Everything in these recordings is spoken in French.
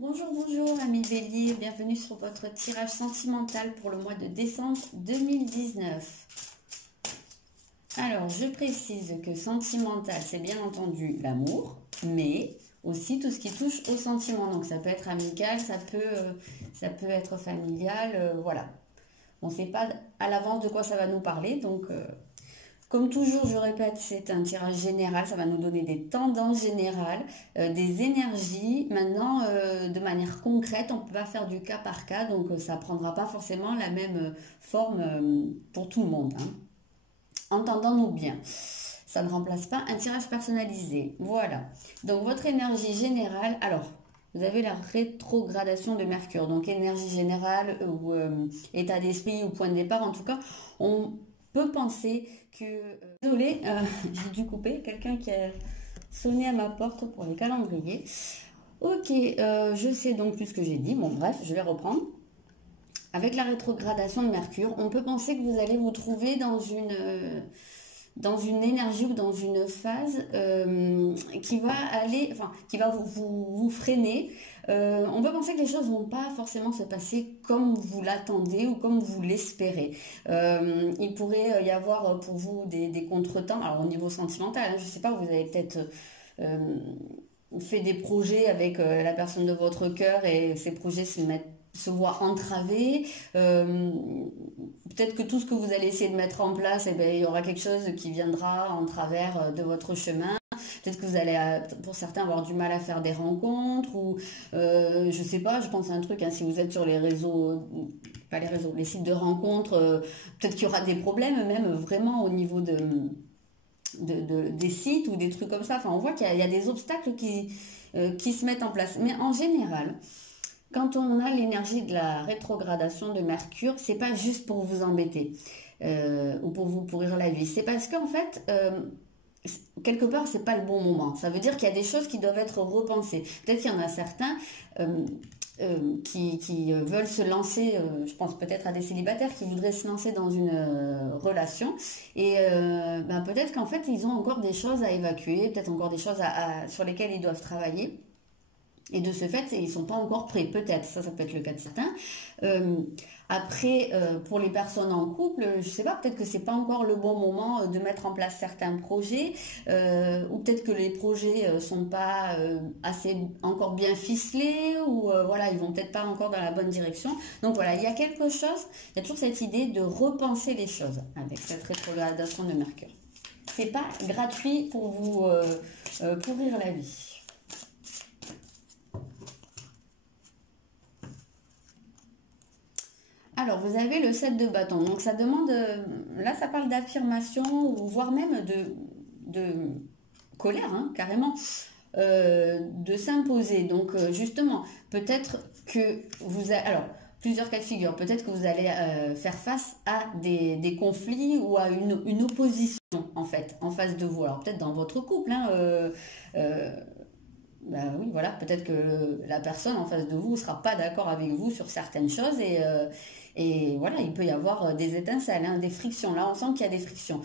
Bonjour, bonjour, amis Bélier, bienvenue sur votre tirage sentimental pour le mois de décembre 2019. Alors, je précise que sentimental, c'est bien entendu l'amour, mais aussi tout ce qui touche au sentiment. Donc, ça peut être amical, ça peut être familial, voilà. On ne sait pas à l'avance de quoi ça va nous parler, donc comme toujours, je répète, c'est un tirage général, ça va nous donner des tendances générales, des énergies. Maintenant, de manière concrète, on ne peut pas faire du cas par cas, donc ça ne prendra pas forcément la même forme pour tout le monde, hein. Entendons-nous bien, ça ne remplace pas un tirage personnalisé. Voilà, donc votre énergie générale, alors, vous avez la rétrogradation de Mercure, donc énergie générale ou état d'esprit ou point de départ, en tout cas, on peut penser que... désolée, j'ai dû couper, quelqu'un qui a sonné à ma porte pour les calendriers. Ok, je sais donc plus ce que j'ai dit, bon bref, je vais reprendre. Avec la rétrogradation de Mercure, on peut penser que vous allez vous trouver dans une énergie ou dans une phase qui va aller, enfin, qui va vous freiner. On peut penser que les choses vont pas forcément se passer comme vous l'attendez ou comme vous l'espérez. Il pourrait y avoir pour vous des contretemps. Alors au niveau sentimental, hein, je sais pas, vous avez peut-être fait des projets avec la personne de votre cœur et ces projets se voient entravés. Peut-être que tout ce que vous allez essayer de mettre en place, eh bien, il y aura quelque chose qui viendra en travers de votre chemin. Peut-être que vous allez, pour certains, avoir du mal à faire des rencontres ou, je sais pas, je pense à un truc, hein, si vous êtes sur les réseaux, pas les réseaux, les sites de rencontres, peut-être qu'il y aura des problèmes même vraiment au niveau des sites ou des trucs comme ça. Enfin, on voit qu'il y a des obstacles qui se mettent en place. Mais en général, quand on a l'énergie de la rétrogradation de Mercure, c'est pas juste pour vous embêter ou pour vous pourrir la vie. C'est parce qu'en fait, quelque part, c'est pas le bon moment. Ça veut dire qu'il y a des choses qui doivent être repensées. Peut-être qu'il y en a certains qui veulent se lancer, je pense peut-être à des célibataires qui voudraient se lancer dans une relation et ben peut-être qu'en fait, ils ont encore des choses à évacuer, peut-être encore des choses sur lesquelles ils doivent travailler. Et de ce fait, ils ne sont pas encore prêts, peut-être, ça peut être le cas de certains. Après, pour les personnes en couple, je ne sais pas, peut-être que c'est pas encore le bon moment de mettre en place certains projets, ou peut-être que les projets sont pas assez encore bien ficelés, ou voilà, ils vont peut-être pas encore dans la bonne direction. Donc voilà, il y a quelque chose, il y a toujours cette idée de repenser les choses avec cette rétrogradation de Mercure. C'est pas gratuit pour vous pourrir la vie. Alors, vous avez le 7 de bâton. Donc, ça demande, là, ça parle d'affirmation, ou voire même de colère, hein, carrément, de s'imposer. Donc, justement, peut-être que vous avez... Alors, plusieurs cas de figure. Peut-être que vous allez faire face à des conflits ou à une opposition, en fait, en face de vous. Alors, peut-être dans votre couple, hein, ben oui, voilà, peut-être que la personne en face de vous ne sera pas d'accord avec vous sur certaines choses et voilà, il peut y avoir des étincelles, hein, des frictions. Là, on sent qu'il y a des frictions.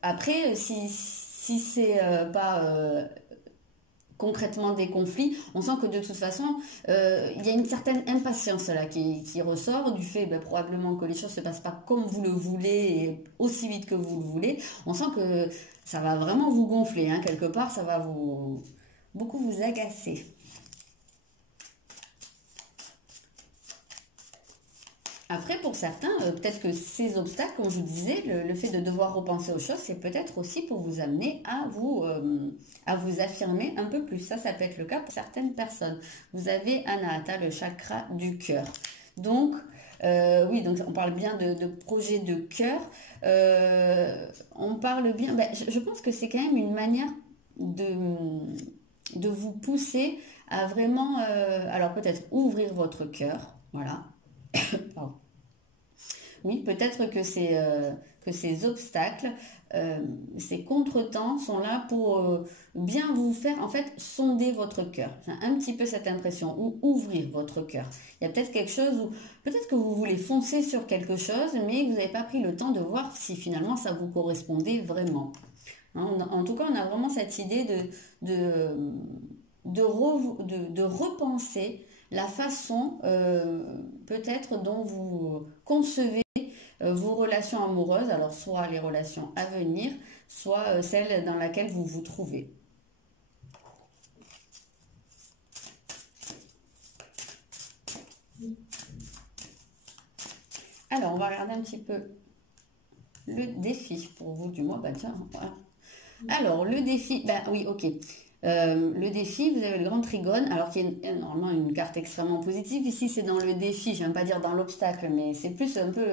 Après, si c'est pas concrètement des conflits, on sent que de toute façon, il y a une certaine impatience là qui ressort du fait probablement que les choses ne se passent pas comme vous le voulez et aussi vite que vous le voulez. On sent que ça va vraiment vous gonfler, hein, quelque part, ça va beaucoup vous agacer. Après, pour certains, peut-être que ces obstacles, comme je vous disais, le fait de devoir repenser aux choses, c'est peut-être aussi pour vous amener à vous affirmer un peu plus. Ça peut être le cas pour certaines personnes. Vous avez Anahata, le chakra du cœur. Donc, oui, donc on parle bien de projet de cœur. On parle bien... je pense que c'est quand même une manière de vous pousser à vraiment... alors peut-être ouvrir votre cœur, voilà. Pardon. Oui, peut-être que ces obstacles, ces contretemps sont là pour bien vous faire, en fait, sonder votre cœur. J'ai un petit peu cette impression, ou ouvrir votre cœur. Il y a peut-être quelque chose où, peut-être que vous voulez foncer sur quelque chose, mais vous n'avez pas pris le temps de voir si finalement ça vous correspondait vraiment. En tout cas, on a vraiment cette idée de repenser la façon peut-être dont vous concevez vos relations amoureuses, alors soit les relations à venir, soit celles dans laquelle vous vous trouvez. Alors, on va regarder un petit peu le défi pour vous du mois. Bah tiens, voilà. Alors, le défi, bah oui, ok. Le défi, vous avez le grand trigone, alors qu'il y a normalement une carte extrêmement positive. Ici, c'est dans le défi, je n'aime pas dire dans l'obstacle, mais c'est plus un peu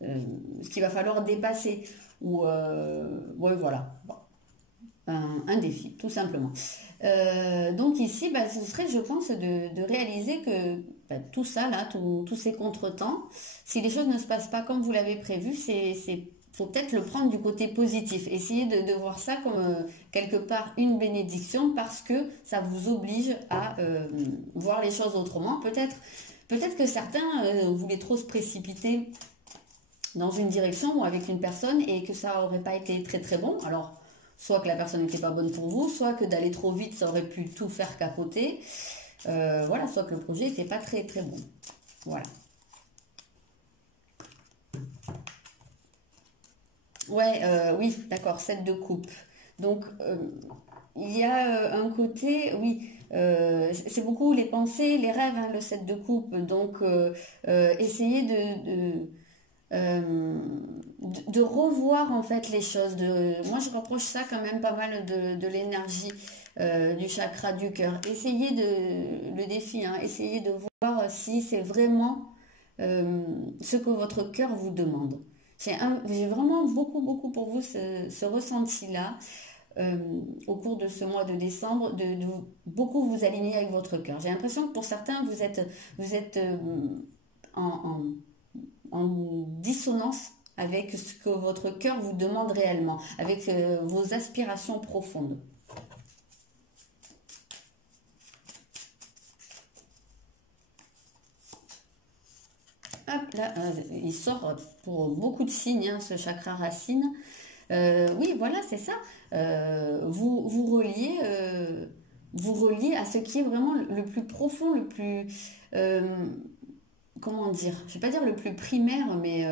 ce qu'il va falloir dépasser. Ou, ouais, voilà. Bon. Un défi, tout simplement. Donc ici, bah, ce serait, je pense, de réaliser que bah, tout ça, là, tous ces contretemps, si les choses ne se passent pas comme vous l'avez prévu, faut peut-être le prendre du côté positif. Essayez de voir ça comme quelque part une bénédiction parce que ça vous oblige à voir les choses autrement. Peut-être que certains voulaient trop se précipiter dans une direction ou avec une personne et que ça n'aurait pas été très très bon. Alors, soit que la personne n'était pas bonne pour vous, soit que d'aller trop vite, ça aurait pu tout faire capoter. Voilà, soit que le projet n'était pas très très bon. Voilà. Ouais, oui, d'accord, 7 de coupe. Donc, il y a un côté, oui, c'est beaucoup les pensées, les rêves, hein, le 7 de coupe. Donc, essayez euh, de revoir en fait les choses. Moi, je rapproche ça quand même pas mal de l'énergie du chakra du cœur. Essayez le défi, hein, essayez de voir si c'est vraiment ce que votre cœur vous demande. J'ai vraiment beaucoup pour vous ce ressenti-là au cours de ce mois de décembre, de beaucoup vous aligner avec votre cœur. J'ai l'impression que pour certains, vous êtes en, en dissonance avec ce que votre cœur vous demande réellement, avec vos aspirations profondes. Hop, là, il sort pour beaucoup de signes, hein, ce chakra racine. Oui, voilà, c'est ça. Vous reliez à ce qui est vraiment le plus profond, le plus, comment dire, je vais pas dire le plus primaire, mais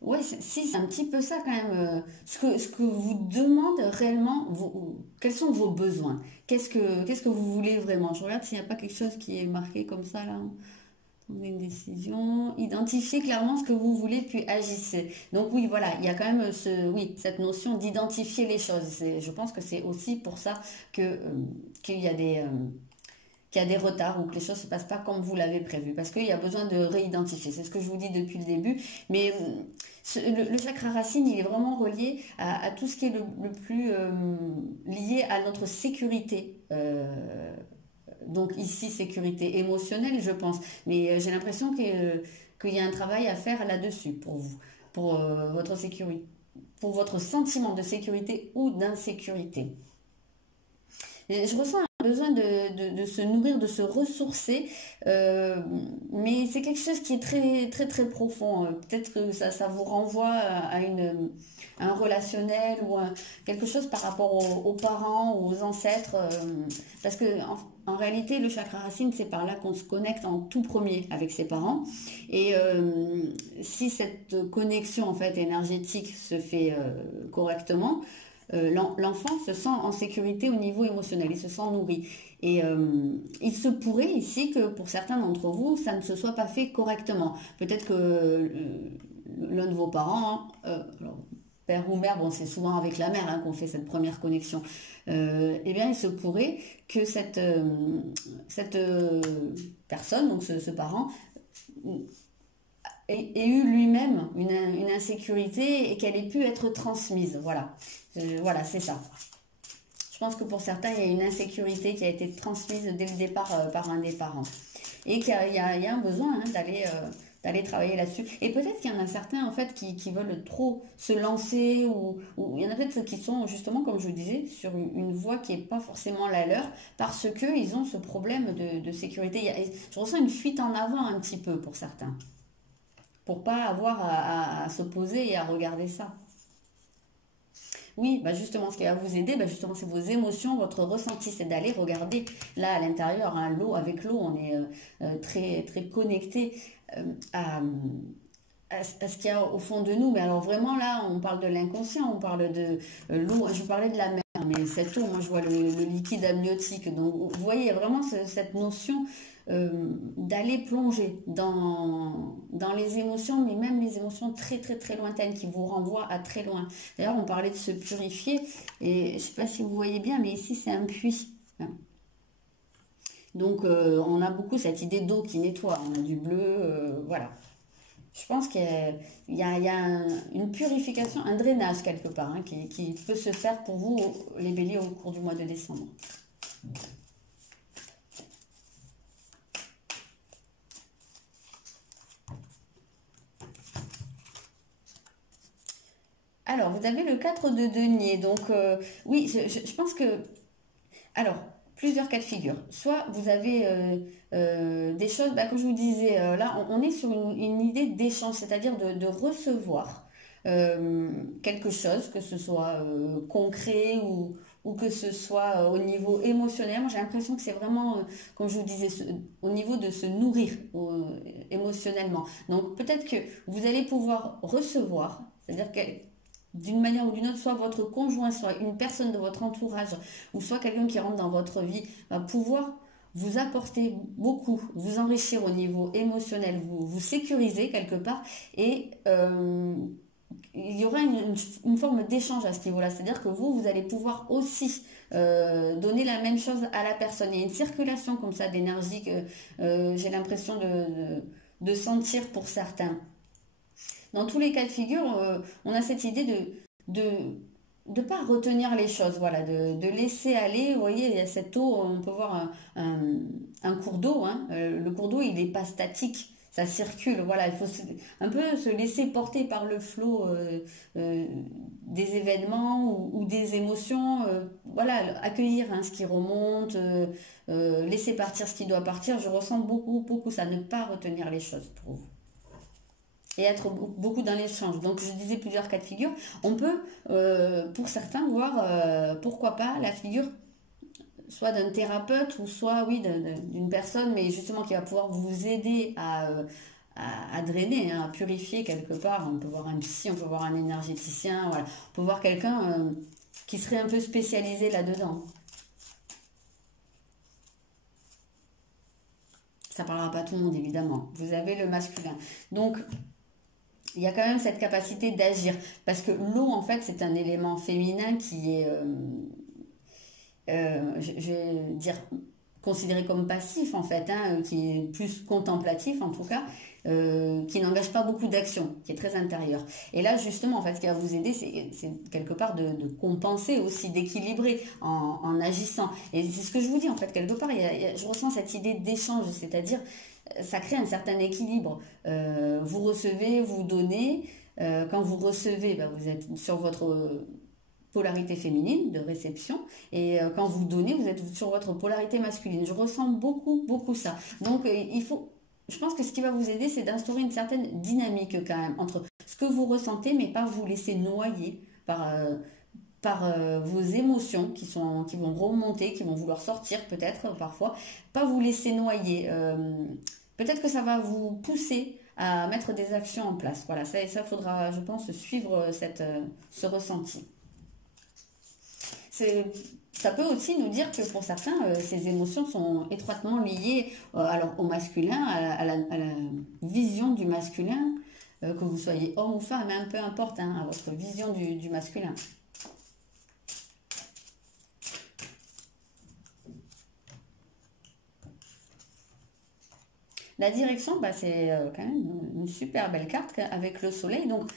ouais, si, c'est un petit peu ça quand même. Ce que vous demande réellement, quels sont vos besoins? Qu'est-ce que vous voulez vraiment? Je regarde s'il n'y a pas quelque chose qui est marqué comme ça là. Prenez une décision, identifiez clairement ce que vous voulez, puis agissez. Donc oui, voilà, il y a quand même cette notion d'identifier les choses. Je pense que c'est aussi pour ça qu'il y a qu'il y a des retards ou que les choses ne se passent pas comme vous l'avez prévu. Parce qu'il y a besoin de réidentifier. C'est ce que je vous dis depuis le début. Mais le chakra racine, il est vraiment relié à tout ce qui est le plus lié à notre sécurité. Donc ici, sécurité émotionnelle, je pense. Mais j'ai l'impression qu'il y a un travail à faire là-dessus pour vous, pour votre sécurité, pour votre sentiment de sécurité ou d'insécurité. Je ressens un besoin de se nourrir, de se ressourcer, mais c'est quelque chose qui est très profond. Peut-être que ça vous renvoie à un relationnel ou quelque chose par rapport aux parents, aux ancêtres, parce que en réalité, le chakra racine, c'est par là qu'on se connecte en tout premier avec ses parents. Et si cette connexion en fait énergétique se fait correctement, l'enfant se sent en sécurité au niveau émotionnel, il se sent nourri. Et il se pourrait ici que pour certains d'entre vous, ça ne se soit pas fait correctement. Peut-être que l'un de vos parents, alors, père ou mère, bon c'est souvent avec la mère hein, qu'on fait cette première connexion, eh bien il se pourrait que cette personne, donc ce parent, ait eu lui-même une insécurité et qu'elle ait pu être transmise. Voilà, voilà, c'est ça. Je pense que pour certains, il y a une insécurité qui a été transmise dès le départ par un des parents. Et qu'il y a un besoin hein, d'aller travailler là-dessus. Et peut-être qu'il y en a certains en fait qui veulent trop se lancer ou il y en a peut-être qui sont justement, comme je vous disais, sur une voie qui n'est pas forcément la leur parce qu'ils ont ce problème de sécurité. Je ressens une fuite en avant un petit peu pour certains. Pour pas avoir à se poser et à regarder ça. Oui, bah justement, ce qui va vous aider, bah justement, c'est vos émotions, votre ressenti, c'est d'aller regarder là à l'intérieur, hein, l'eau, avec l'eau, on est très, très connecté à, à ce qu'il y a au fond de nous. Mais alors vraiment là, on parle de l'inconscient, on parle de l'eau, je parlais de la mer, mais cette eau, moi je vois le liquide amniotique. Donc vous voyez vraiment cette notion d'aller plonger dans les émotions, mais même les émotions très très très lointaines qui vous renvoient à très loin. D'ailleurs, on parlait de se purifier, et je ne sais pas si vous voyez bien, mais ici c'est un puits. Donc on a beaucoup cette idée d'eau qui nettoie, on a du bleu, voilà. Je pense qu'il y a une purification, un drainage quelque part, hein, qui peut se faire pour vous, les béliers, au cours du mois de décembre. Alors, vous avez le 4 de denier. Donc, oui, je pense que... Alors, plusieurs cas de figure. Soit vous avez des choses, bah, comme je vous disais, là, on est sur une idée d'échange, c'est-à-dire de recevoir quelque chose, que ce soit concret ou que ce soit au niveau émotionnel. Moi, j'ai l'impression que c'est vraiment, comme je vous disais, au niveau de se nourrir émotionnellement. Donc, peut-être que vous allez pouvoir recevoir, c'est-à-dire que d'une manière ou d'une autre, soit votre conjoint, soit une personne de votre entourage, ou soit quelqu'un qui rentre dans votre vie, va pouvoir vous apporter beaucoup, vous enrichir au niveau émotionnel, vous sécuriser quelque part, et il y aura une forme d'échange à ce niveau-là. C'est-à-dire que vous allez pouvoir aussi donner la même chose à la personne. Il y a une circulation comme ça d'énergie que j'ai l'impression de sentir pour certains. Dans tous les cas de figure, on a cette idée de pas retenir les choses, voilà, de laisser aller. Vous voyez, il y a cette eau, on peut voir un cours d'eau, hein, le cours d'eau, il n'est pas statique, ça circule, voilà, il faut un peu se laisser porter par le flot des événements ou des émotions, voilà, accueillir hein, ce qui remonte, laisser partir ce qui doit partir. Je ressens beaucoup, beaucoup ça, ne pas retenir les choses pour vous et être beaucoup dans l'échange. Donc je disais plusieurs cas de figure. On peut, pour certains, voir pourquoi pas la figure soit d'un thérapeute ou soit oui d'une personne, mais justement qui va pouvoir vous aider à drainer, hein, à purifier quelque part. On peut voir un psy, on peut voir un énergéticien, voilà. On peut voir quelqu'un qui serait un peu spécialisé là-dedans. Ça ne parlera pas à tout le monde, évidemment. Vous avez le masculin. Donc, il y a quand même cette capacité d'agir. Parce que l'eau, en fait, c'est un élément féminin qui est, je vais dire, considéré comme passif, en fait, hein, qui est plus contemplatif, en tout cas, qui n'engage pas beaucoup d'action, qui est très intérieur. Et là, justement, en fait, ce qui va vous aider, c'est quelque part de compenser aussi, d'équilibrer en agissant. Et c'est ce que je vous dis, en fait, quelque part, je ressens cette idée d'échange, c'est-à-dire ça crée un certain équilibre. Vous recevez, vous donnez. Quand vous recevez, ben, vous êtes sur votre polarité féminine de réception. Et quand vous donnez, vous êtes sur votre polarité masculine. Je ressens beaucoup, beaucoup ça. Donc, il faut... Je pense que ce qui va vous aider, c'est d'instaurer une certaine dynamique quand même entre ce que vous ressentez, mais pas vous laisser noyer par vos émotions qui vont remonter, qui vont vouloir sortir peut-être parfois, pas vous laisser noyer. Peut-être que ça va vous pousser à mettre des actions en place. Voilà, ça faudra, je pense, suivre ce ressenti. Ça peut aussi nous dire que pour certains, ces émotions sont étroitement liées alors au masculin, à la vision du masculin, que vous soyez homme ou femme, hein, peu importe, hein, à votre vision du masculin. La direction, bah, c'est quand même une super belle carte avec le soleil. Donc,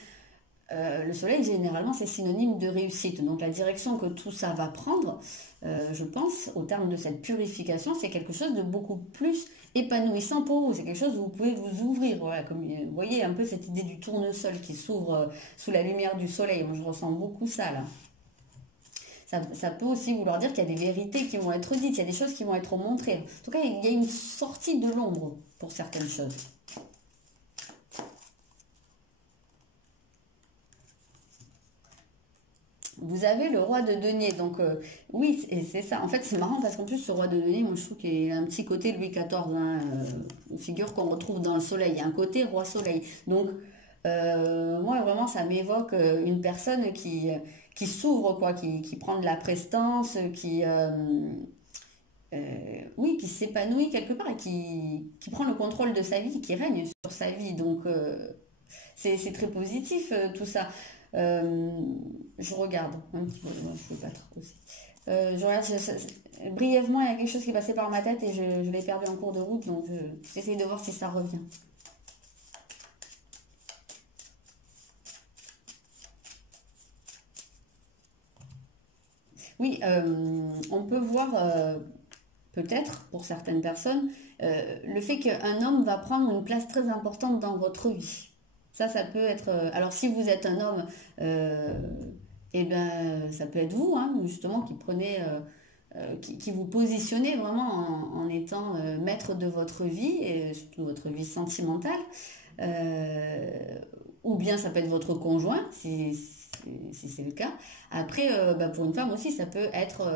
le soleil, généralement, c'est synonyme de réussite. Donc, la direction que tout ça va prendre, je pense, au terme de cette purification, c'est quelque chose de beaucoup plus épanouissant pour vous. C'est quelque chose où vous pouvez vous ouvrir. Voilà, comme vous voyez un peu cette idée du tournesol qui s'ouvre sous la lumière du soleil. Moi, je ressens beaucoup ça, là. Ça peut aussi vouloir dire qu'il y a des vérités qui vont être dites, il y a des choses qui vont être montrées. En tout cas, il y a une sortie de l'ombre pour certaines choses. vous avez le roi de denier. Donc, oui, c'est ça. En fait, c'est marrant parce qu'en plus, ce roi de denier, moi, je trouve qu'il a un petit côté Louis XIV, hein, une figure qu'on retrouve dans le soleil. Il y a un côté roi soleil. Donc, moi, vraiment, ça m'évoque une personne qui s'ouvre, quoi, qui prend de la prestance, oui, qui s'épanouit quelque part et qui prend le contrôle de sa vie, qui règne sur sa vie. Donc, c'est très positif tout ça. Euh, je regarde un petit peu, moi, je ne fais pas trop aussi. Je regarde, brièvement, il y a quelque chose qui est passé par ma tête et je l'ai perdu en cours de route, donc j'essaye de voir si ça revient. Oui, on peut voir peut-être pour certaines personnes le fait qu'un homme va prendre une place très importante dans votre vie. Ça peut être. Alors, si vous êtes un homme, euh, eh ben, ça peut être vous, hein, justement, qui prenez, qui vous positionnez vraiment en étant maître de votre vie et surtout votre vie sentimentale. Euh, ou bien ça peut être votre conjoint, si c'est le cas. Après, bah, pour une femme aussi, ça peut être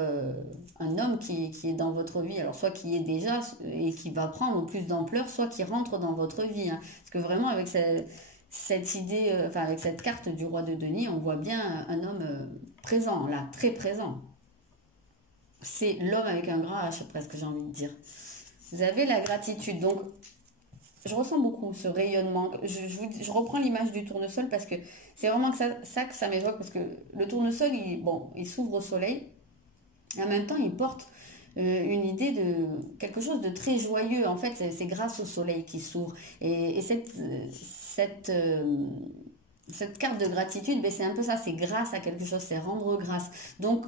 un homme qui est dans votre vie. Alors, soit qui est déjà et qui va prendre plus d'ampleur, soit qui rentre dans votre vie, hein. Parce que vraiment, avec cette idée, enfin, avec cette carte du roi de denier, on voit bien un homme présent, là, très présent. C'est l'homme avec un grand H, presque, j'ai envie de dire. Vous avez la gratitude. Donc, je ressens beaucoup ce rayonnement. Je reprends l'image du tournesol parce que c'est vraiment que ça m'évoque. Parce que le tournesol, bon, il s'ouvre au soleil. Et en même temps, il porte une idée de quelque chose de très joyeux. En fait, c'est grâce au soleil qu'il s'ouvre. Et cette, euh, cette carte de gratitude, ben, c'est un peu ça. C'est grâce à quelque chose, c'est rendre grâce. Donc,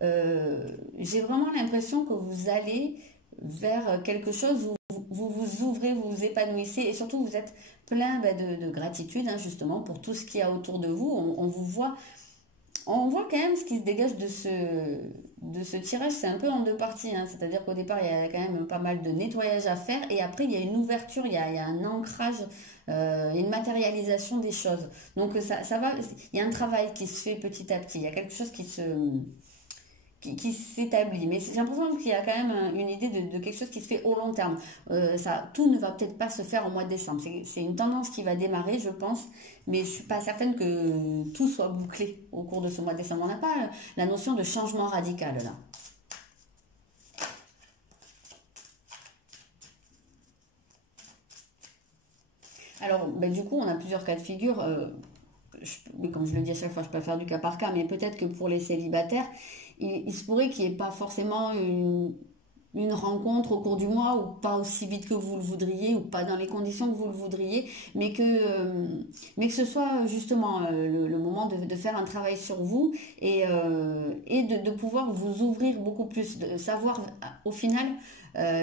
j'ai vraiment l'impression que vous allez vers quelque chose où vous vous ouvrez, vous vous épanouissez et surtout vous êtes plein ben, de gratitude, hein, justement pour tout ce qu'il y a autour de vous. On vous voit, on voit quand même ce qui se dégage de ce tirage. C'est un peu en deux parties, hein. C'est-à-dire qu'au départ il y a quand même pas mal de nettoyage à faire et après il y a une ouverture, il y a un ancrage, une matérialisation des choses. Donc ça va, il y a un travail qui se fait petit à petit, il y a quelque chose qui s'établit. Mais j'ai l'impression qu'il y a quand même une idée de quelque chose qui se fait au long terme. Tout ne va peut-être pas se faire au mois de décembre. C'est une tendance qui va démarrer, je pense, mais je ne suis pas certaine que tout soit bouclé au cours de ce mois de décembre. On n'a pas la notion de changement radical là. Alors, ben, du coup, on a plusieurs cas de figure. Mais comme je le dis à chaque fois, je peux faire du cas par cas, mais peut-être que pour les célibataires, il se pourrait qu'il n'y ait pas forcément une rencontre au cours du mois, ou pas aussi vite que vous le voudriez, ou pas dans les conditions que vous le voudriez, mais que ce soit justement le moment de faire un travail sur vous et de pouvoir vous ouvrir beaucoup plus, de savoir au final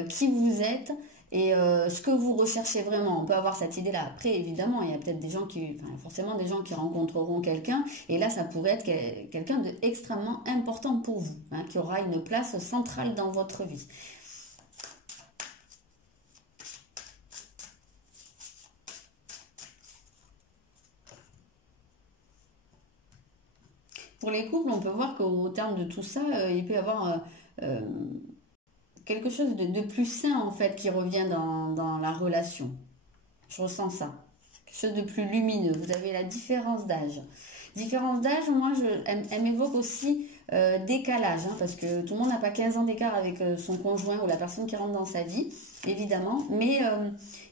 qui vous êtes et ce que vous recherchez vraiment. On peut avoir cette idée-là. Après, évidemment, il y a peut-être des gens enfin, forcément des gens qui rencontreront quelqu'un, et là, ça pourrait être quelqu'un d'extrêmement important pour vous, hein, qui aura une place centrale dans votre vie. Pour les couples, on peut voir qu'au terme de tout ça, il peut y avoir euh, quelque chose de plus sain, en fait, qui revient dans la relation. Je ressens ça. Quelque chose de plus lumineux. Vous avez la différence d'âge. Différence d'âge, moi, elle m'évoque aussi décalage, hein, parce que tout le monde n'a pas 15 ans d'écart avec son conjoint ou la personne qui rentre dans sa vie, évidemment. Mais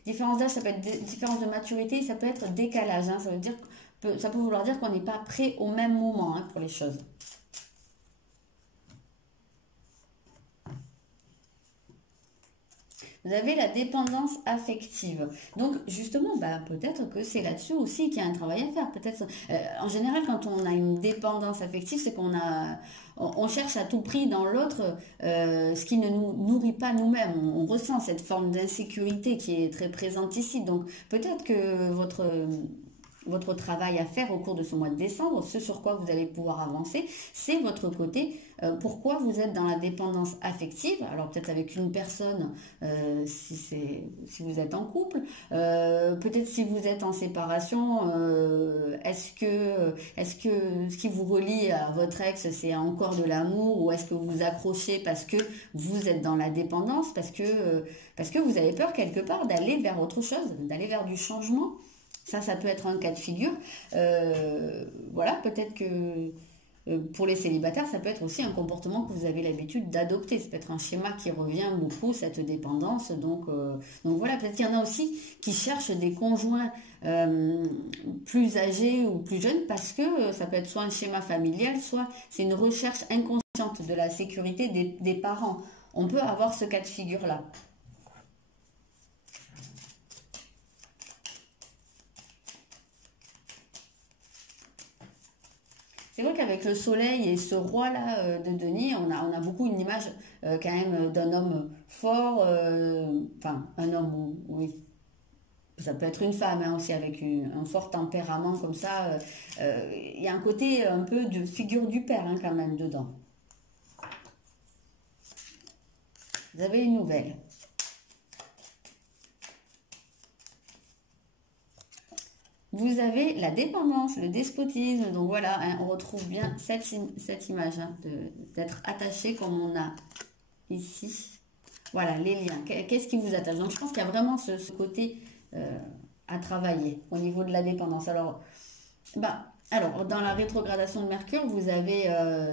différence d'âge, ça peut être différence de maturité, ça peut être décalage, hein, ça peut vouloir dire qu'on n'est pas prêt au même moment, hein, pour les choses. Vous avez la dépendance affective. Donc, justement, bah, peut-être que c'est là-dessus aussi qu'il y a un travail à faire. Peut-être, en général, quand on a une dépendance affective, c'est on cherche à tout prix dans l'autre ce qui ne nous nourrit pas nous-mêmes. On ressent cette forme d'insécurité qui est très présente ici. Donc, peut-être que votre travail à faire au cours de ce mois de décembre, ce sur quoi vous allez pouvoir avancer, c'est votre côté, pourquoi vous êtes dans la dépendance affective, alors peut-être avec une personne si vous êtes en couple, peut-être si vous êtes en séparation, est-ce que ce qui vous relie à votre ex c'est encore de l'amour, ou est-ce que vous vous accrochez parce que vous êtes dans la dépendance, parce que vous avez peur quelque part d'aller vers autre chose, d'aller vers du changement. Ça peut être un cas de figure. Voilà, peut-être que pour les célibataires, ça peut être aussi un comportement que vous avez l'habitude d'adopter. Ça peut être un schéma qui revient beaucoup, cette dépendance. Donc voilà, peut-être qu'il y en a aussi qui cherchent des conjoints plus âgés ou plus jeunes, parce que ça peut être soit un schéma familial, soit c'est une recherche inconsciente de la sécurité des parents. On peut avoir ce cas de figure-là. C'est vrai qu'avec le soleil et ce roi-là de denier, on a beaucoup une image quand même d'un homme fort, enfin un homme, oui, ça peut être une femme hein, aussi avec un fort tempérament comme ça. Il y a un côté un peu de figure du père hein, quand même dedans. Vous avez une nouvelle. Vous avez la dépendance, le despotisme, donc voilà, hein, on retrouve bien cette image hein, d'être attaché comme on a ici. Voilà, les liens, qu'est-ce qui vous attache? Donc je pense qu'il y a vraiment ce côté à travailler au niveau de la dépendance. Alors, dans la rétrogradation de Mercure, vous avez,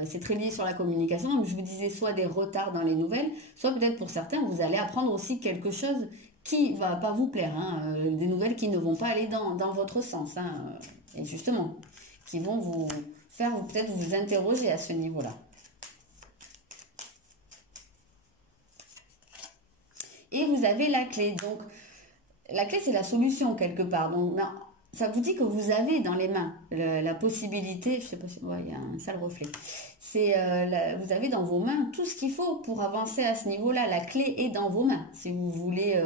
c'est très lié sur la communication, donc je vous disais soit des retards dans les nouvelles, soit peut-être pour certains, vous allez apprendre aussi quelque chose qui va pas vous plaire, hein, des nouvelles qui ne vont pas aller dans votre sens, hein, et justement, qui vont vous faire peut-être vous interroger à ce niveau-là. Et vous avez la clé, donc la clé c'est la solution quelque part, donc ça vous dit que vous avez dans les mains la possibilité, je sais pas si, ouais, il y a un sale reflet, vous avez dans vos mains tout ce qu'il faut pour avancer à ce niveau-là, la clé est dans vos mains, si vous voulez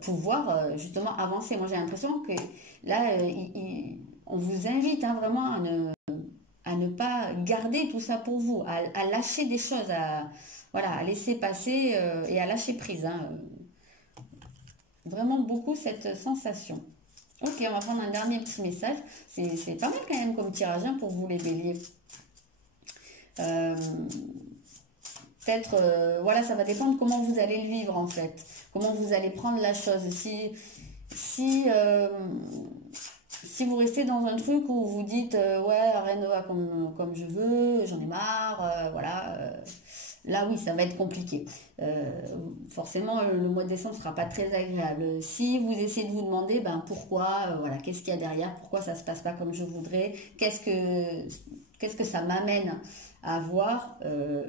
pouvoir justement avancer. Moi j'ai l'impression que là, on vous invite hein, vraiment à ne pas garder tout ça pour vous, à lâcher des choses, à laisser passer et à lâcher prise. Hein. Vraiment beaucoup cette sensation. Ok, on va prendre un dernier petit message. C'est pas mal quand même comme tirage hein, pour vous les béliers. Peut-être, voilà, ça va dépendre comment vous allez le vivre en fait. Comment vous allez prendre la chose. Si vous restez dans un truc où vous dites, ouais, rien ne va comme je veux, j'en ai marre, voilà... Là, oui, ça va être compliqué. Forcément, le mois de décembre ne sera pas très agréable. Si vous essayez de vous demander pourquoi, voilà, qu'est-ce qu'il y a derrière, pourquoi ça ne se passe pas comme je voudrais, qu'est-ce que ça m'amène à voir,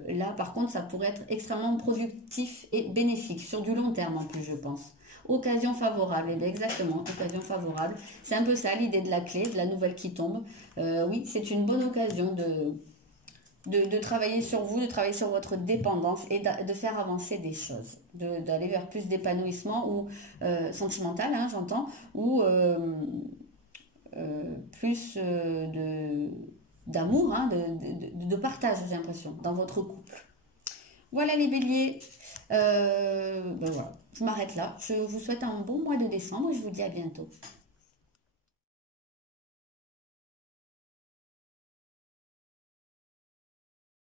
là, par contre, ça pourrait être extrêmement productif et bénéfique, sur du long terme en plus, je pense. Occasion favorable, et bien exactement, occasion favorable. C'est un peu ça l'idée de la clé, de la nouvelle qui tombe. Oui, c'est une bonne occasion de travailler sur vous, de travailler sur votre dépendance et de faire avancer des choses, d'aller vers plus d'épanouissement ou sentimental, hein, j'entends, ou plus d'amour, hein, de partage, j'ai l'impression, dans votre couple. Voilà les béliers, voilà. Je m'arrête là. Je vous souhaite un bon mois de décembre et je vous dis à bientôt.